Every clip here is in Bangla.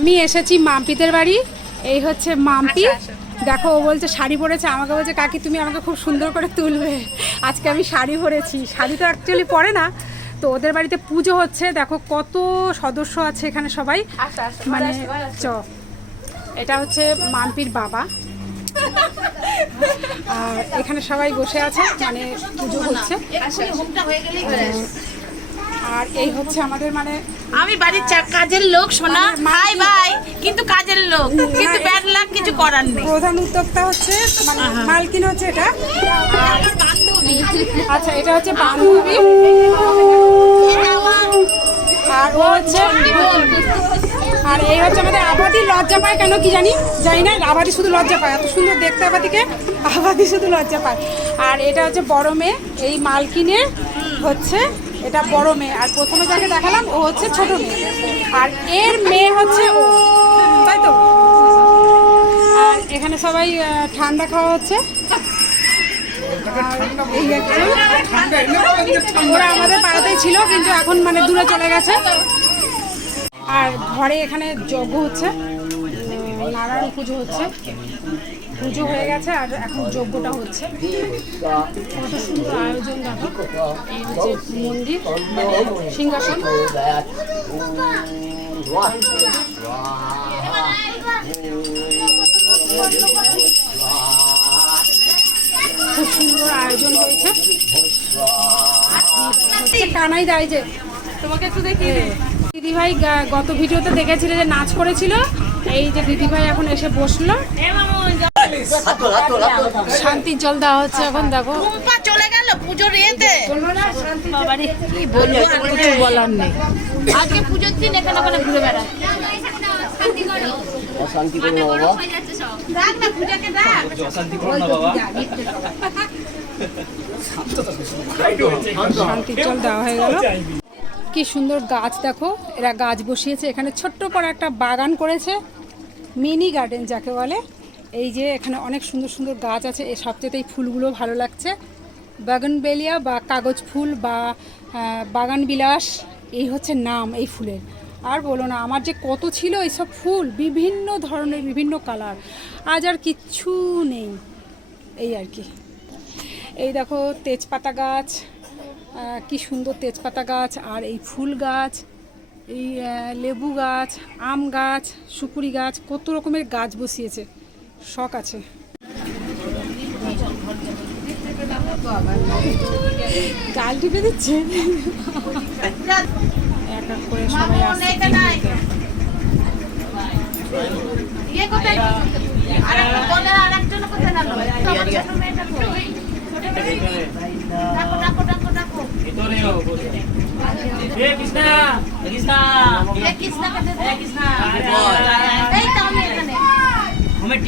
আমি এসেছি মাম্পিদের বাড়ি। এই হচ্ছে মাম্পি। দেখো ও বলছে শাড়ি পরেছে। আমাকে বলছে কাকি তুমি আমাকে খুব সুন্দর করে তুলবে। আজকে আমি শাড়ি পরেছি। শাড়ি তো অ্যাকচুয়ালি পরে না। তো ওদের বাড়িতে পুজো হচ্ছে। দেখো কত সদস্য আছে এখানে সবাই। মানে। চ এটা হচ্ছে মাম্পির বাবা। আর এখানে সবাই বসে আছে। মানে পুজো হচ্ছে। আর এই হচ্ছে আমাদের মানে আমি বাড়ির কাজের লোক শোনা ভাই ভাই কিন্তু কাজের লোক। কিন্তু ব্যাড লাগ কিছু করার নেই। প্রধান উদ্যোক্তা হচ্ছে মানে মালকিন হচ্ছে এটা। আর আচ্ছা এটা হচ্ছে বান্ধবী। আর ও হচ্ছে আর এই হচ্ছে আমাদের আবাদি লজ্জা পায় কেন কি জানি? জানি না আবাদি শুধু লজ্জা পায় এত সুন্দর দেখতে আবাদিকে। আবাদি শুধু লজ্জা পায়। আর এটা হচ্ছে বড় মেয়ে এই মালকিনের হচ্ছে এটা বড় মেয়ে। আর প্রথমে যাকে দেখালাম, ও হচ্ছে ছোট মেয়ে। আর এর মেয়ে হচ্ছে ও, তাই তো? আর এখানে সবাই ঠান্ডা খাওয়া হচ্ছে। ওরা আমাদের পাড়াতেই ছিল, কিন্তু এখন মানে দূরে চলে গেছে। আর ঘরে এখানে যজ্ঞ হচ্ছে, নারায়ণ পুজো হচ্ছে। পুজো হয়ে গেছে আর এখন যজ্ঞটা হচ্ছে। কত সুন্দর আয়োজন দেখো। এই হচ্ছে মন্দির সিংহাসন। খুব সুন্দর আয়োজন হয়েছে। কানাই দাই যে। তোমাকে একটু দেখি দিদিভাই গত ভিডিওতে দেখেছিলে যে নাচ করেছিল? এই যে দিদিভাই এখন এসে বসল। শান্তির জল দেওয়া হচ্ছে এখন দেখো। টুম্পা চলে গেল পুজোর ইয়েতে কি বলব আর কিছু বলার নেই। আজকে পুজোর দিন এখানে ওখানে ঘুরে বেড়ায়। অশান্তি করো না বাবা। ডাক না পূজাকে ডাক শান্তির জল দেওয়া হয়ে গেল। কি সুন্দর গাছ দেখো। এরা গাছ বসিয়েছে। এখানে ছোট্ট করে একটা বাগান করেছে। মিনি গার্ডেন যাকে বলে। এই যে এখানে অনেক সুন্দর সুন্দর গাছ আছে এই সবচেয়ে এই ফুলগুলো ভালো লাগছে। বাগানবেলিয়া বা কাগজ ফুল বা বাগান বিলাস এই হচ্ছে নাম এই ফুলের। আর বলো না, আমার যে কত ছিল এইসব ফুল, বিভিন্ন ধরনের, বিভিন্ন কালার। আজ আর কিচ্ছু নেই, এই আর কি। এই দেখো তেজপাতা গাছ কি সুন্দর তেজপাতা গাছ, আর এই ফুল গাছ, এই লেবু গাছ, আম গাছ, সুপুরি গাছ, কত রকমের গাছ বসিয়েছে। শখ আছে। গাল টিপে দিচ্ছে? এক এক করে সবাই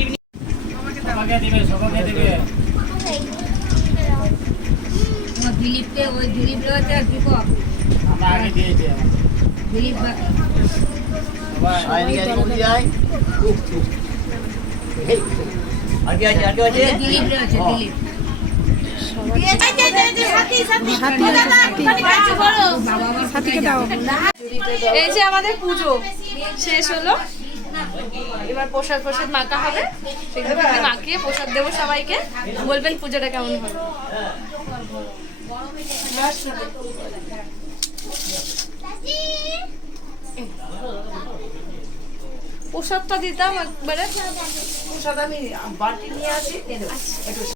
কৃষ্ণা দিলীপকে ওই দিলীপ রয়েছে দীপক আগে দিয়েছি দিলীপ দিলীপ রয়েছে দিলীপ। এই যে আমাদের পুজো। শেষ হলো। এবার প্রসাদ প্রসাদ মাখা হবে। সেগুলো মাখিয়ে প্রসাদ দেবো সবাইকে। বলবেন পুজোটা কেমন হবে? প্রসাদটা দিতাম একবারে। প্রসাদ আমি বাটি নিয়ে আসি